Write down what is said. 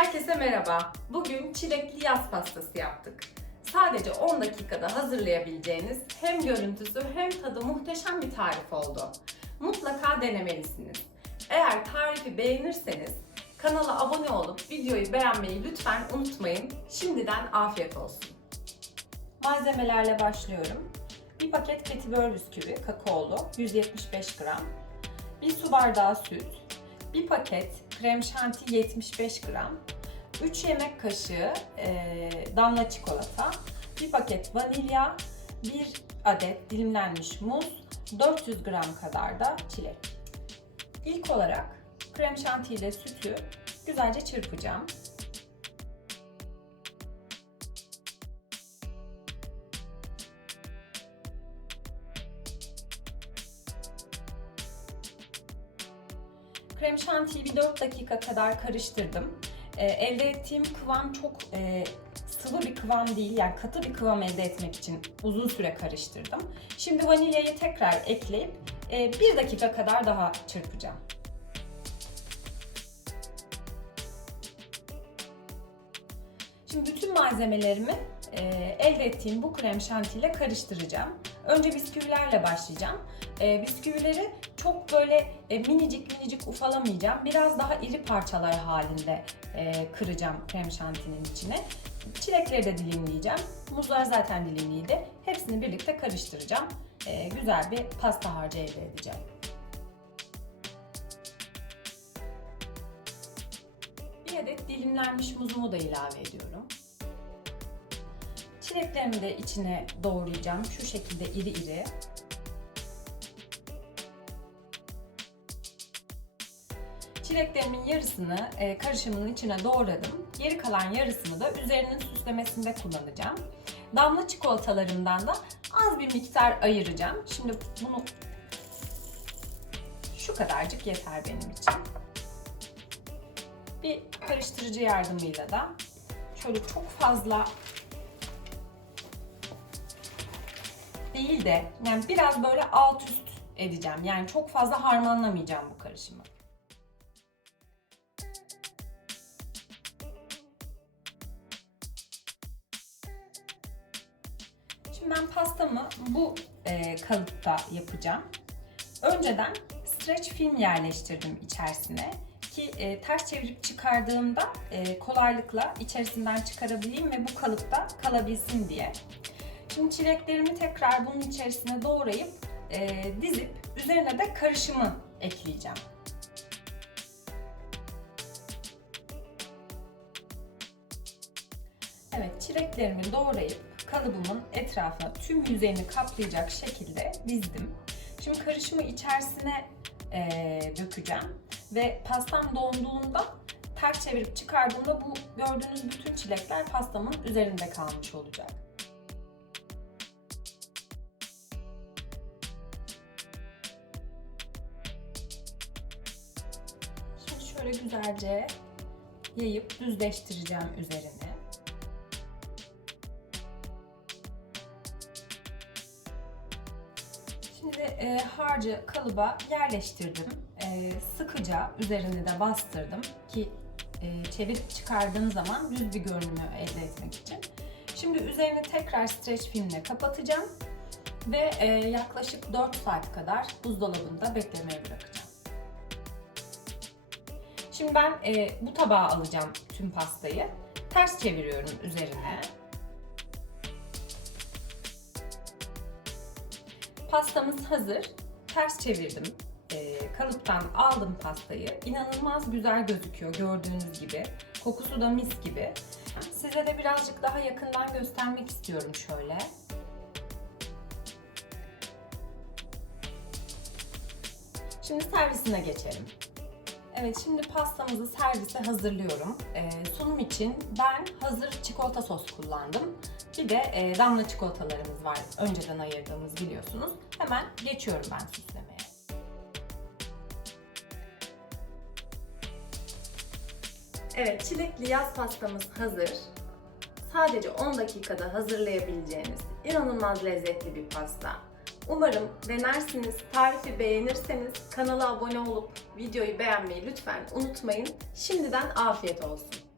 Herkese merhaba. Bugün çilekli yaz pastası yaptık. Sadece 10 dakikada hazırlayabileceğiniz hem görüntüsü hem tadı muhteşem bir tarif oldu. Mutlaka denemelisiniz. Eğer tarifi beğenirseniz kanala abone olup videoyu beğenmeyi lütfen unutmayın. Şimdiden afiyet olsun. Malzemelerle başlıyorum. Bir paket petibör bisküvi kakaolu 175 gram, bir su bardağı süt, bir paket krem şanti 75 gram, 3 yemek kaşığı e, damla çikolata, bir paket vanilya, 1 adet dilimlenmiş muz, 400 gram kadar da çilek. İlk olarak krem şanti ile sütü güzelce çırpacağım. Krem şantiyi bir 4 dakika kadar karıştırdım. Ee, elde ettiğim kıvam çok e, sıvı bir kıvam değil, yani katı bir kıvam elde etmek için uzun süre karıştırdım. Şimdi vanilyayı tekrar ekleyip e, 1 dakika kadar daha çırpacağım. Şimdi bütün malzemelerimi e, elde ettiğim bu krem şanti ile karıştıracağım. Önce bisküvilerle başlayacağım. E, bisküvileri çok böyle e, minicik minicik ufalamayacağım. Biraz daha iri parçalar halinde e, kıracağım krem şantinin içine. Çilekleri de dilimleyeceğim. Muzlar zaten dilimliydi. Hepsini birlikte karıştıracağım. E, güzel bir pasta harcı elde edeceğim. Bir adet dilimlenmiş muzumu da ilave ediyorum. Çileklerimi de içine doğrayacağım. Şu şekilde iri iri. Çileklerimin yarısını e, karışımın içine doğradım. Geri kalan yarısını da üzerinin süslemesinde kullanacağım. Damla çikolatalarımdan da az bir miktar ayıracağım. Şimdi bunu şu kadarcık yeter benim için. Bir karıştırıcı yardımıyla da şöyle çok fazla değil de yani biraz böyle alt üst edeceğim. Yani çok fazla harmanlamayacağım bu karışımı. Şimdi ben pastamı bu e, kalıpta yapacağım. Önceden streç film yerleştirdim içerisine ki e, ters çevirip çıkardığımda e, kolaylıkla içerisinden çıkarabileyim ve bu kalıpta kalabilsin diye. Şimdi çileklerimi tekrar bunun içerisine doğrayıp e, dizip üzerine de karışımı ekleyeceğim. Evet çileklerimi doğrayıp kalıbımın etrafına tüm yüzeyini kaplayacak şekilde dizdim. Şimdi karışımı içerisine e, dökeceğim ve pastam donduğunda ters çevirip çıkardığımda bu gördüğünüz bütün çilekler pastamın üzerinde kalmış olacak. Şöyle güzelce yayıp düzleştireceğim üzerini. Şimdi e, harcı kalıba yerleştirdim. E, sıkıca üzerine de bastırdım ki e, çevirip çıkardığım zaman düz bir görünümü elde etmek için. Şimdi üzerini tekrar streç filmle kapatacağım ve e, yaklaşık 4 saat kadar buzdolabında beklemeye bırakacağım. Şimdi ben e, bu tabağa alacağım tüm pastayı. Ters çeviriyorum üzerine. Pastamız hazır. Ters çevirdim. Ee, kalıptan aldım pastayı. İnanılmaz güzel gözüküyor gördüğünüz gibi. Kokusu da mis gibi. Size de birazcık daha yakından göstermek istiyorum şöyle. Şimdi servisine geçelim. Evet şimdi pastamızı servise hazırlıyorum. Ee, sunum için ben hazır çikolata sos kullandım. Bir de e, damla çikolatalarımız var. Önceden ayırdığımız biliyorsunuz. Hemen geçiyorum ben süslemeye. Evet, çilekli yaz pastamız hazır. Sadece 10 dakikada hazırlayabileceğiniz inanılmaz lezzetli bir pasta. Umarım denersiniz, tarifi beğenirseniz kanala abone olup videoyu beğenmeyi lütfen unutmayın. Şimdiden afiyet olsun.